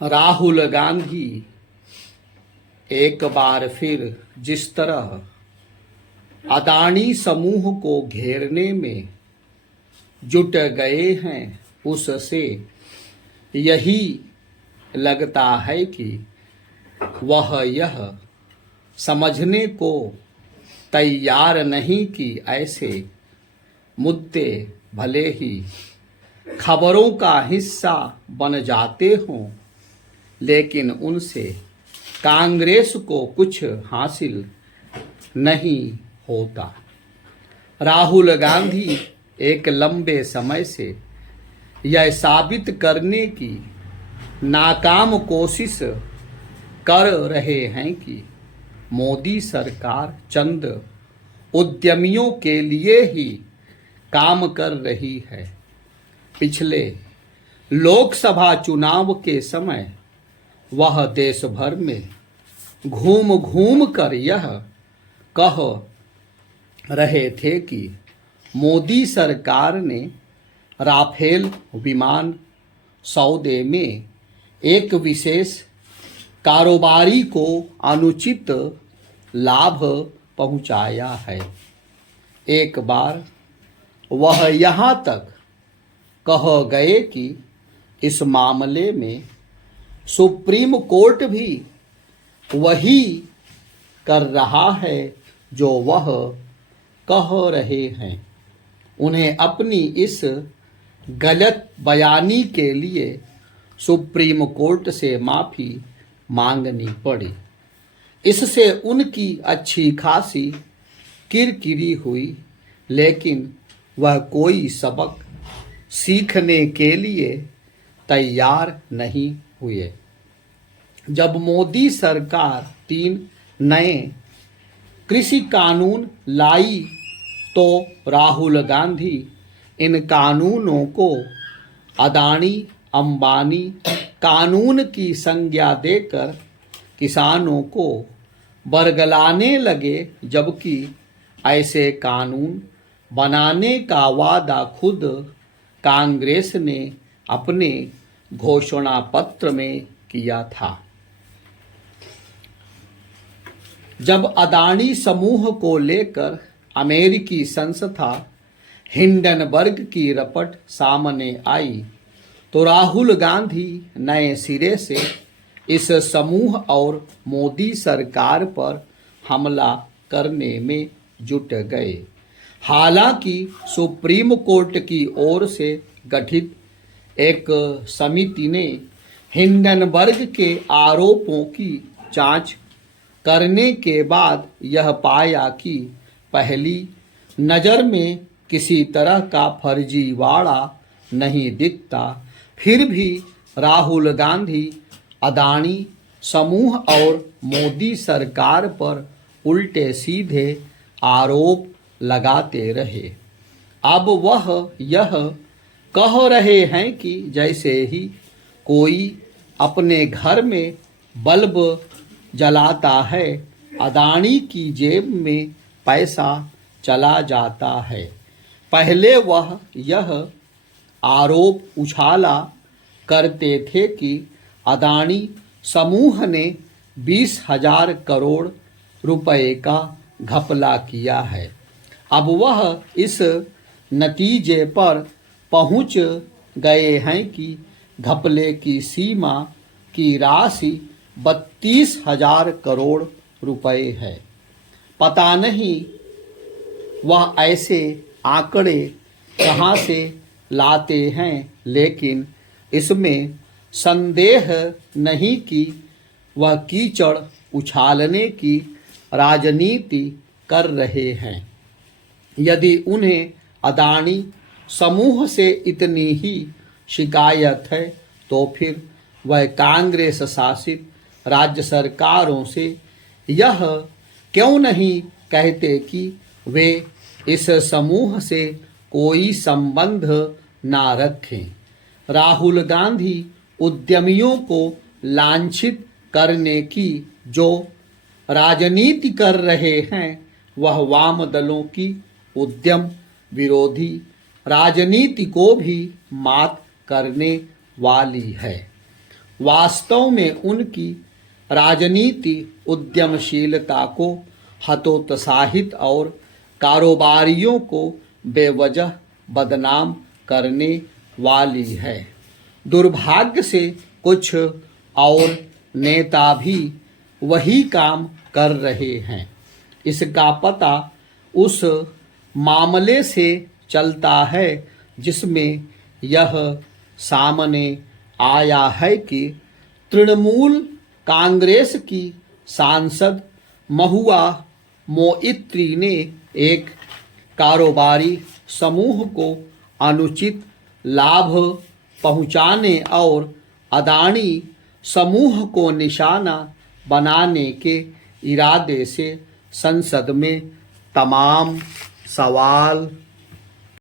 राहुल गांधी एक बार फिर जिस तरह अदानी समूह को घेरने में जुट गए हैं, उससे यही लगता है कि वह यह समझने को तैयार नहीं कि ऐसे मुद्दे भले ही खबरों का हिस्सा बन जाते हों, लेकिन उनसे कांग्रेस को कुछ हासिल नहीं होता। राहुल गांधी एक लंबे समय से यह साबित करने की नाकाम कोशिश कर रहे हैं कि मोदी सरकार चंद उद्यमियों के लिए ही काम कर रही है। पिछले लोकसभा चुनाव के समय वह देश भर में घूम घूम कर यह कह रहे थे कि मोदी सरकार ने राफेल विमान सौदे में एक विशेष कारोबारी को अनुचित लाभ पहुंचाया है। एक बार वह यहाँ तक कह गए कि इस मामले में सुप्रीम कोर्ट भी वही कर रहा है जो वह कह रहे हैं। उन्हें अपनी इस गलत बयानी के लिए सुप्रीम कोर्ट से माफ़ी मांगनी पड़ी। इससे उनकी अच्छी खासी किरकिरी हुई, लेकिन वह कोई सबक सीखने के लिए तैयार नहीं हुए। जब मोदी सरकार 3 नए कृषि कानून लाई तो राहुल गांधी इन कानूनों को अदानी अंबानी कानून की संज्ञा देकर किसानों को बरगलाने लगे, जबकि ऐसे कानून बनाने का वादा खुद कांग्रेस ने अपने घोषणा पत्र में किया था। जब अदानी समूह को लेकर अमेरिकी संस्था हिंडनबर्ग की रपट सामने आई तो राहुल गांधी नए सिरे से इस समूह और मोदी सरकार पर हमला करने में जुट गए। हालांकि सुप्रीम कोर्ट की ओर से गठित एक समिति ने हिंडनबर्ग के आरोपों की जांच करने के बाद यह पाया कि पहली नज़र में किसी तरह का फर्जीवाड़ा नहीं दिखता। फिर भी राहुल गांधी अदानी समूह और मोदी सरकार पर उल्टे सीधे आरोप लगाते रहे। अब वह यह कह रहे हैं कि जैसे ही कोई अपने घर में बल्ब जलाता है, अदानी की जेब में पैसा चला जाता है। पहले वह यह आरोप उछाला करते थे कि अदानी समूह ने 20,000 करोड़ रुपए का घपला किया है। अब वह इस नतीजे पर पहुंच गए हैं कि घपले की सीमा की राशि 32,000 करोड़ रुपए है। पता नहीं वह ऐसे आंकड़े कहाँ से लाते हैं, लेकिन इसमें संदेह नहीं कि वह कीचड़ उछालने की राजनीति कर रहे हैं। यदि उन्हें अदानी समूह से इतनी ही शिकायत है तो फिर वह कांग्रेस शासित राज्य सरकारों से यह क्यों नहीं कहते कि वे इस समूह से कोई संबंध ना रखें। राहुल गांधी उद्यमियों को लांछित करने की जो राजनीति कर रहे हैं, वह वाम दलों की उद्यम विरोधी राजनीति को भी मात करने वाली है। वास्तव में उनकी राजनीति उद्यमशीलता को हतोत्साहित और कारोबारियों को बेवजह बदनाम करने वाली है। दुर्भाग्य से कुछ और नेता भी वही काम कर रहे हैं। इसका पता उस मामले से चलता है जिसमें यह सामने आया है कि तृणमूल कांग्रेस की सांसद महुआ मोइत्री ने एक कारोबारी समूह को अनुचित लाभ पहुंचाने और अदानी समूह को निशाना बनाने के इरादे से संसद में तमाम सवाल